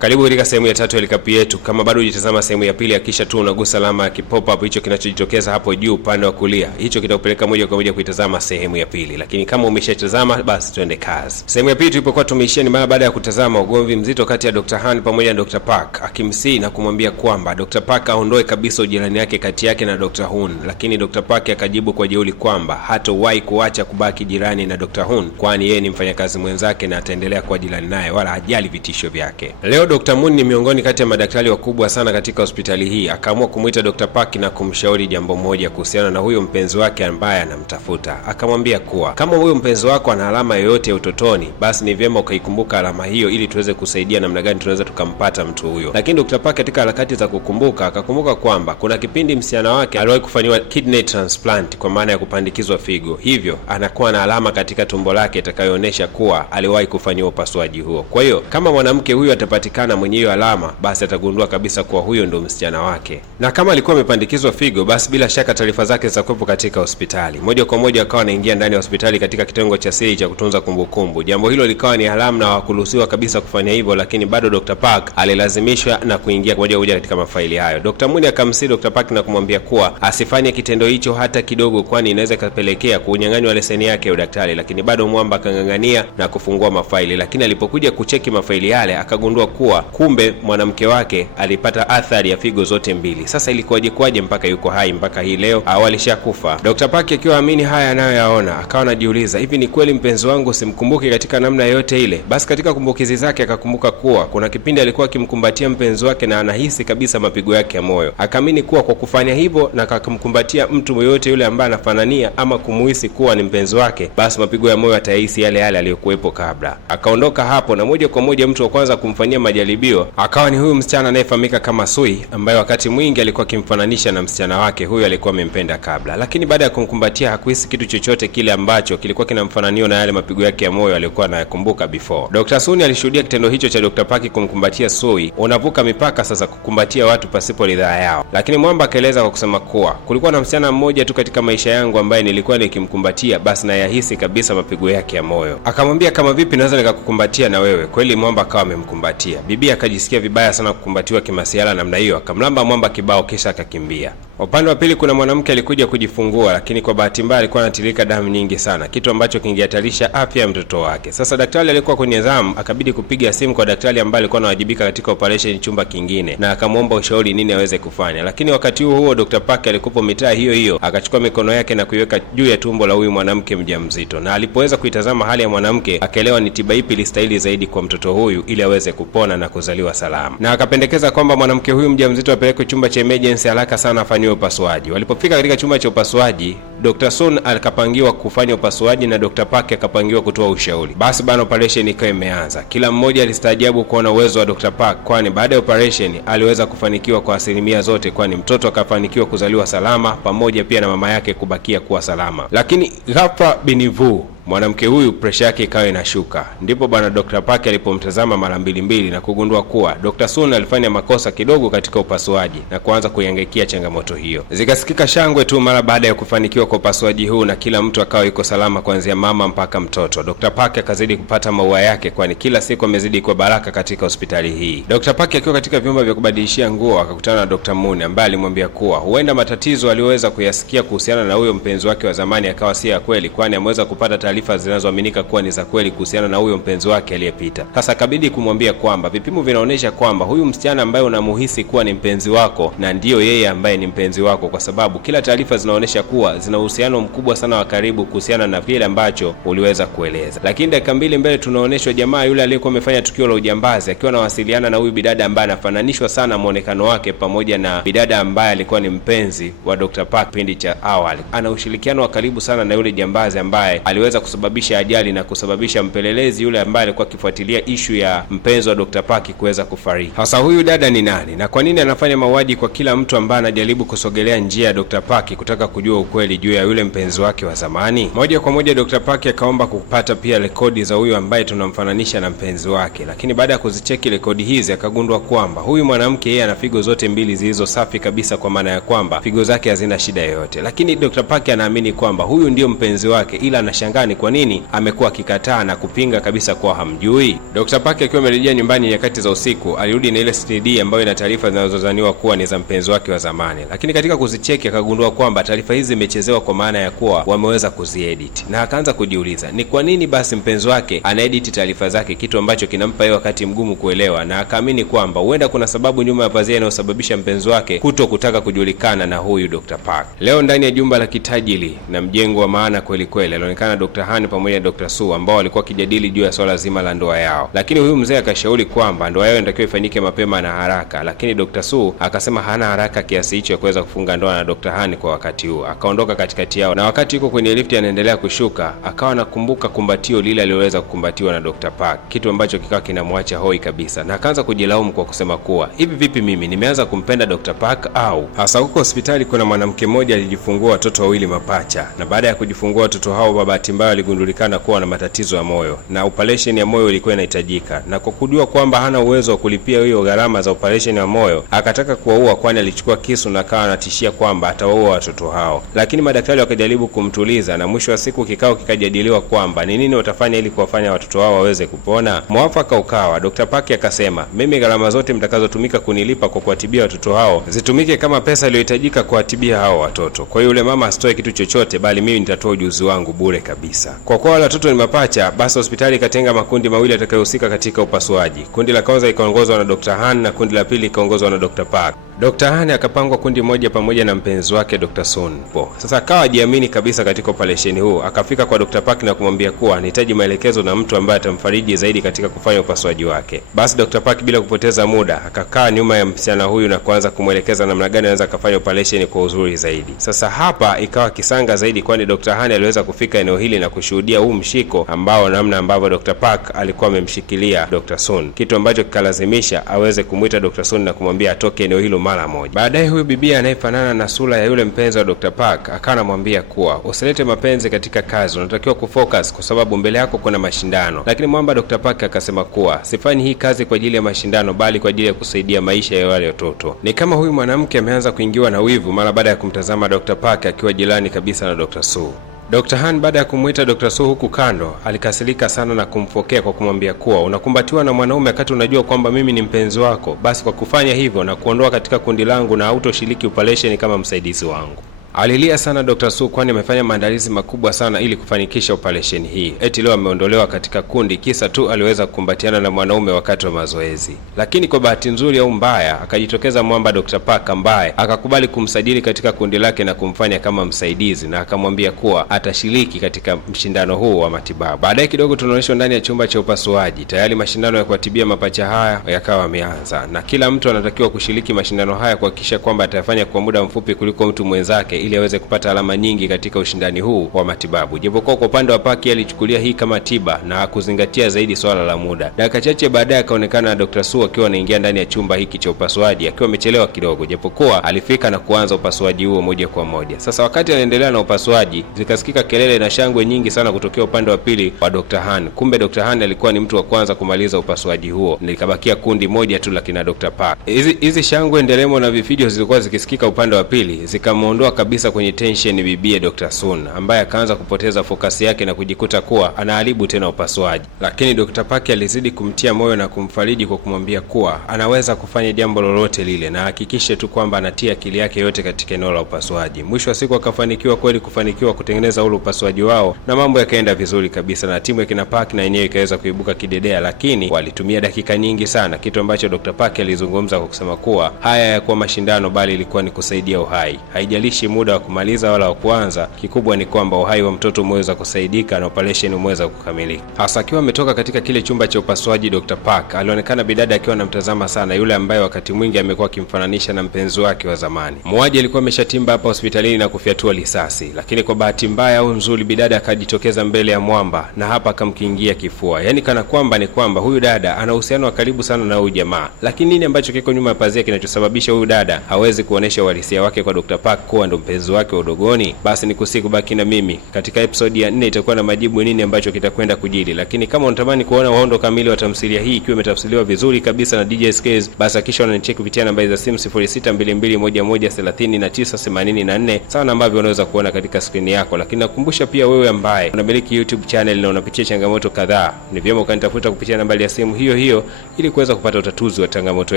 Karibu katika sehemu ya 3 ya recap yetu. Kama bado hujatazama sehemu ya pili, hakisha tu unagusa alama ya pop up hicho kinachojitokeza hapo juu upande wa kulia. Hicho kitakupeleka moja kwa moja kuitazama sehemu ya pili. Lakini kama umeshatazama basi twende kazi. Sehemu ya pili tulipokuwa tumeishia ni mara baada ya kutazama ugomvi mzito kati ya Dr. Han pamoja na Dr. Park, akimsii na kumwambia kwamba Dr. Park aondoe kabisa ujirani yake kati yake na Dr. Hun. Lakini Dr. Park akajibu kwa jeuri kwamba hatowahi kuacha kubaki jirani na Dr. Hun, kwani yeye ni mfanyakazi mwenzake na ataendelea kuwa jirani naye wala hajali vitisho vyake. Leo Dr. Moon ni miongoni kati ya madaktari wakubwa sana katika hospitali hii. Akaamua kumuita Dr. Park na kumshauri jambo moja kuhusiana na huyo mpenzi wake ambaye anamtafuta. Akamwambia kuwa kama huyo mpenzi wako ana alama yoyote ya utotoni, basi ni vyema ukaikumbuka alama hiyo ili tuweze kusaidia namna gani tunaweza tukampata mtu huyo. Lakini Dr. Park katika harakati za kukumbuka akakumbuka kwamba kuna kipindi msichana wake aliwahi kufanywa kidney transplant, kwa maana ya kupandikizwa figo. Hivyo anakuwa na alama katika tumbo lake itakayoonyesha kuwa aliwahi kufanywa upasuaji huo. Kwa hiyo kama mwanamke huyo atapatikana mwenye hiyo alama, basi atagundua kabisa kuwa huyo ndio msichana wake. Na kama alikuwa amepandikizwa figo, basi bila shaka taarifa zake zitakuwepo katika hospitali. Moja kwa moja akawa anaingia ndani ya hospitali katika kitengo cha siri cha kutunza kumbukumbu. Jambo hilo likawa ni haramu na hawakuruhusiwa kabisa kufanya hivyo, lakini bado Dr. Park alilazimishwa na kuingia moja kwa moja katika mafaili hayo. Dr. Moon akamsii Dr. Park na kumwambia kuwa asifanye kitendo hicho hata kidogo, kwani inaweza kupelekea kunyang'anywa leseni yake ya udaktari. Lakini bado mwamba akang'ang'ania na kufungua mafaili. Lakini alipokuja kucheki mafaili yale akagundua kuwa kumbe mwanamke wake alipata athari ya figo zote mbili. Sasa ilikuwaje mpaka yuko hai mpaka hii leo? Alishakufa. Dr. Park akiwa amini haya anayoyaona, akawa anajiuliza, hivi ni kweli mpenzi wangu simkumbuki katika namna yote ile? Basi katika kumbukizi zake akakumbuka kuwa kuna kipindi alikuwa akimkumbatia mpenzi wake na anahisi kabisa mapigo yake ya moyo. Akaamini kuwa kwa kufanya hivyo na kumkumbatia mtu yoyote yule ambaye anafanania ama kumuhisi kuwa ni mpenzi wake, basi mapigo ya moyo atahisi yale yale aliyokuwepo kabla. Akaondoka hapo na moja kwa moja mtu wa kwanza kumfanyia majaribio akawa ni huyu msichana anayefahamika kama Sui, ambaye wakati mwingi alikuwa akimfananisha na msichana wake huyu alikuwa amempenda kabla. Lakini baada ya kumkumbatia hakuhisi kitu chochote kile ambacho kilikuwa kinamfananio na yale mapigo yake ya moyo aliyokuwa anayakumbuka before. Dr. Sun alishuhudia kitendo hicho cha Dr. Park kumkumbatia Sui unavuka mipaka sasa kukumbatia watu pasipo ridhaa yao. Lakini mwamba akaeleza kwa kusema kuwa kulikuwa na msichana mmoja tu katika maisha yangu ambaye nilikuwa nikimkumbatia basi na yahisi kabisa mapigo yake ya moyo. Akamwambia kama vipi naweza nikakukumbatia na wewe? Kweli mwamba akawa amemkumbatia. Bibi akajisikia vibaya sana kukumbatiwa kimasiala namna hiyo, akamlamba mwamba kibao kisha akakimbia. Upande wa pili kuna mwanamke alikuja kujifungua, lakini kwa bahati mbaya alikuwa anatirika damu nyingi sana, kitu ambacho kingehatarisha afya ya mtoto wake. Sasa daktari alikuwa kwenye zamu, akabidi kupiga simu kwa daktari ambaye alikuwa anawajibika katika operation chumba kingine, na akamwomba ushauri nini aweze kufanya. Lakini wakati huo Dr. Park alikuwa mitaa hiyo hiyo, akachukua mikono yake na kuiweka juu ya tumbo la huyu mwanamke mjamzito, na alipoweza kuitazama hali ya mwanamke akaelewa ni tiba ipi ilistahili zaidi kwa mtoto huyu ili aweze kupona na kuzaliwa salama. Na akapendekeza kwamba mwanamke huyu mjamzito apelekwe chumba cha emergency haraka sana afanywe upasuaji. Walipofika katika chumba cha upasuaji, Dr. Sun akapangiwa kufanya upasuaji na Dr. Park akapangiwa kutoa ushauri. Basi bana operation ikawa imeanza. Kila mmoja alistaajabu kuona uwezo wa Dr. Park, kwani baada ya operation aliweza kufanikiwa kwa asilimia zote, kwani mtoto akafanikiwa kuzaliwa salama pamoja pia na mama yake kubakia kuwa salama. Lakini ghafla binivu mwanamke huyu presha yake ikawa inashuka. Ndipo bwana Dr. Park alipomtazama mara mbili na kugundua kuwa Dr. Sun alifanya makosa kidogo katika upasuaji na kuanza kuihangaikia changamoto hiyo. Zikasikika shangwe tu mara baada ya kufanikiwa kwa upasuaji huu na kila mtu akawa yuko salama kuanzia mama mpaka mtoto. Dr. Park akazidi kupata maua yake, kwani kila siku amezidi kwa baraka katika hospitali hii. Dr. Park akiwa katika vyumba vya kubadilishia nguo akakutana na Dr. Moon ambaye alimwambia kuwa huenda matatizo aliyoweza kuyasikia kuhusiana na huyo mpenzi wake wa zamani akawa si ya kweli, kwani ameweza kupata taarifa zinazoaminika kuwa ni za kweli kuhusiana na huyo mpenzi wake aliyepita. Sasa kabidi kumwambia kwamba vipimo vinaonyesha kwamba huyu msichana ambaye unamuhisi kuwa ni mpenzi wako na ndiyo yeye ambaye ni mpenzi wako, kwa sababu kila taarifa zinaonyesha kuwa zina uhusiano mkubwa sana wa karibu kuhusiana na kile ambacho uliweza kueleza. Lakini dakika mbili mbele tunaonyeshwa jamaa yule aliyekuwa amefanya tukio la ujambazi akiwa anawasiliana na huyu bidada ambaye anafananishwa sana muonekano wake pamoja na bidada ambaye alikuwa ni mpenzi wa Dr. Park pindi cha awali. Ana ushirikiano wa karibu sana na yule jambazi ambaye aliweza kusababisha ajali na kusababisha mpelelezi yule ambaye alikuwa akifuatilia ishu ya mpenzi wa Dr. Park kuweza kufariki. Sasa huyu dada ni nani na kwa nini anafanya mauaji kwa kila mtu ambaye anajaribu kusogelea njia ya Dr. Park kutaka kujua ukweli juu ya yule mpenzi wake wa zamani? Moja kwa moja Dr. Park akaomba kupata pia rekodi za huyu ambaye tunamfananisha na mpenzi wake, lakini baada ya kuzicheki rekodi hizi akagundua kwamba huyu mwanamke yeye ana figo zote mbili zilizo safi kabisa, kwa maana ya kwamba figo zake hazina shida yoyote. Lakini Dr. Park anaamini kwamba huyu ndio mpenzi wake, ila anashangaa ni kwa nini amekuwa akikataa na kupinga kabisa kuwa hamjui. Dr. Park akiwa amerejea nyumbani nyakati za usiku, alirudi na ile CD ambayo ina taarifa zinazozaniwa kuwa ni za mpenzi wake wa zamani, lakini katika kuzicheki akagundua kwamba taarifa hizi zimechezewa, kwa maana ya kuwa wameweza kuziedit, na akaanza kujiuliza ni kwa nini basi mpenzi wake anaedit taarifa zake, kitu ambacho kinampa yeye wakati mgumu kuelewa, na akaamini kwamba huenda kuna sababu nyuma ya pazia inayosababisha mpenzi wake kuto kutaka kujulikana na huyu Dr. Park. Leo ndani ya jumba la kitajiri na mjengo wa maana kweli kweli, alionekana Dr. Han pamoja na Dr. Su ambao walikuwa kijadili juu ya swala zima la ndoa yao, lakini huyu mzee akashauri kwamba ndoa yao inatakiwa ifanyike mapema na haraka, lakini Dr. Su akasema hana haraka kiasi hicho ya kuweza kufunga ndoa na Dr. Han kwa wakati huu. Akaondoka katikati yao, na wakati yuko kwenye lifti anaendelea kushuka, akawa anakumbuka kumbatio lile aliloweza kukumbatiwa na Dr. Park, kitu ambacho kikawa kinamwacha hoi kabisa, na akaanza kujilaumu kwa kusema kuwa hivi vipi mimi nimeanza kumpenda Dr. Park au? Hasa huko hospitali kuna mwanamke mmoja alijifungua watoto wawili mapacha, na baada ya kujifungua watoto hao kwa bahati mbaya aligundulikana kuwa na matatizo ya moyo na operation ya moyo ilikuwa inahitajika, na kwa kujua kwamba hana uwezo wa kulipia hiyo gharama za operation ya moyo akataka kuwaua, kwani alichukua kisu na akawa anatishia kwamba atawaua watoto hao. Lakini madaktari wakajaribu kumtuliza, na mwisho wa siku kikao kikajadiliwa kwamba ni nini watafanya ili kuwafanya watoto hao waweze kupona. Mwafaka ukawa Dr. Park akasema, mimi gharama zote mtakazotumika kunilipa kwa kuwatibia watoto hao zitumike kama pesa iliyohitajika kuwatibia hao watoto. Kwa hiyo yule mama asitoe kitu chochote, bali mimi nitatoa ujuzi wangu bure kabisa. Kwa kuwa wale watoto ni mapacha, basi hospitali ikatenga makundi mawili yatakayohusika katika upasuaji. Kundi la kwanza ikaongozwa na Dr. Han na kundi la pili ikaongozwa na Dr. Park. Dr. Han akapangwa kundi moja pamoja na mpenzi wake Dr. Sun. Sasa akawa hajiamini kabisa katika operesheni huu, akafika kwa Dr. Park na kumwambia kuwa anahitaji maelekezo na mtu ambaye atamfariji zaidi katika kufanya upasuaji wake. Basi Dr. Park bila kupoteza muda akakaa nyuma ya msichana huyu na kuanza kumwelekeza namna gani anaweza kufanya operesheni kwa uzuri zaidi. Sasa hapa ikawa kisanga zaidi, kwani Dr. Han aliweza kufika eneo hili na kushuhudia huu mshiko ambao namna ambavyo Dr. Park alikuwa amemshikilia Dr. Sun, kitu ambacho kikalazimisha aweze kumuita Dr. Sun na kumwambia atoke eneo hilo mara moja. Baadaye huyu bibi anayefanana na sura ya yule mpenzi wa Dr. Park akawa anamwambia kuwa usilete mapenzi katika kazi, unatakiwa kufocus kwa sababu mbele yako kuna mashindano. Lakini mwamba Dr. Park akasema kuwa sifanyi hii kazi kwa ajili ya mashindano, bali kwa ajili ya kusaidia maisha ya wale watoto. Ni kama huyu mwanamke ameanza kuingiwa na wivu mara baada ya kumtazama Dr. Park akiwa jirani kabisa na Dr. Su. Dr. Han baada ya kumuita Dr. Su huku kando alikasirika sana na kumfokea kwa kumwambia kuwa unakumbatiwa na mwanaume wakati unajua kwamba mimi ni mpenzi wako, basi kwa kufanya hivyo na kuondoa katika kundi langu na hautoshiriki operation kama msaidizi wangu. Alilia sana Dr. Su kwani amefanya maandalizi makubwa sana ili kufanikisha operation hii. Eti leo ameondolewa katika kundi kisa tu aliweza kukumbatiana na mwanaume wakati wa mazoezi. Lakini kwa bahati nzuri au mbaya akajitokeza mwamba Dr. Park ambaye akakubali kumsajili katika kundi lake na kumfanya kama msaidizi, na akamwambia kuwa atashiriki katika mshindano huu wa matibabu. Baadaye kidogo tunaonyeshwa ndani ya chumba cha upasuaji. Tayari mashindano ya kuwatibia mapacha haya yakawa yameanza, na kila mtu anatakiwa kushiriki mashindano haya kuhakikisha kwamba atafanya kwa muda mfupi kuliko mtu mwenzake ili aweze kupata alama nyingi katika ushindani huu wa matibabu. Japokuwa kwa upande wa Park alichukulia hii kama tiba na kuzingatia zaidi swala la muda. Dakika chache baadaye akaonekana na Dr. Su akiwa anaingia ndani ya chumba hiki cha upasuaji akiwa amechelewa kidogo, japokuwa alifika na kuanza upasuaji huo moja kwa moja. Sasa wakati anaendelea na upasuaji, zikasikika kelele na shangwe nyingi sana kutokea upande wa pili wa Dr. Han. Kumbe Dr. Han alikuwa ni mtu wa kwanza kumaliza upasuaji huo, na likabakia kundi moja tu la kina Dr. Park. Hizi shangwe, nderemo na vifijo zilikuwa zikisikika upande wa pili, zikamuondoa kabisa kwenye tension bibie Dr. Sun, ambaye akaanza kupoteza fokasi yake na kujikuta kuwa anaharibu tena upasuaji. Lakini Dr. Park alizidi kumtia moyo na kumfariji kwa kumwambia kuwa anaweza kufanya jambo lolote lile na hakikishe tu kwamba anatia akili yake yote katika eneo la upasuaji. Mwisho wa siku akafanikiwa kweli kufanikiwa kutengeneza ule upasuaji wao na mambo yakaenda vizuri kabisa, na timu ya kina Park na yenyewe ikaweza kuibuka kidedea, lakini walitumia dakika nyingi sana, kitu ambacho Dr. Park alizungumza kwa kusema kuwa haya hayakuwa mashindano bali ilikuwa ni kusaidia uhai. Haijalishi muda wa kumaliza wala wa kuanza, kikubwa ni kwamba uhai wa mtoto umeweza kusaidika na operation umeweza kukamilika. Hasa akiwa ametoka katika kile chumba cha upasuaji, Dr. Park alionekana bidada akiwa anamtazama sana yule ambaye wakati mwingi amekuwa akimfananisha na mpenzi wake wa zamani. Muuaji alikuwa ameshatimba hapa hospitalini na kufyatua risasi, lakini kwa bahati mbaya au nzuri bidada akajitokeza mbele ya mwamba na hapa akamkingia kifua. Yaani kana kwamba ni kwamba huyu dada ana uhusiano wa karibu sana na huyu jamaa. Lakini nini ambacho kiko nyuma ya pazia kinachosababisha huyu dada hawezi kuonesha uhalisia wake kwa Dr. Park kuwa ndo mpenzi wake wa udogoni? Basi ni kubaki na mimi. Katika episode ya 4 itakuwa na majibu nini ambacho kitakwenda kujili. Lakini kama unatamani kuona uhondo kamili wa tamthilia hii ikiwa imetafsiriwa vizuri kabisa na DJ Skez, basi hakikisha unanicheck kupitia namba za simu 0622113984 sawa na ambavyo unaweza kuona katika screen yako. Lakini nakukumbusha pia wewe ambaye unamiliki YouTube channel na unapitia changamoto kadhaa, ni vyema ukanitafuta kupitia namba ya simu hiyo hiyo ili kuweza kupata utatuzi wa changamoto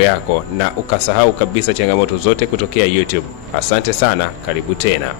yako na ukasahau kabisa changamoto zote kutokea YouTube. Asante sana, karibu tena.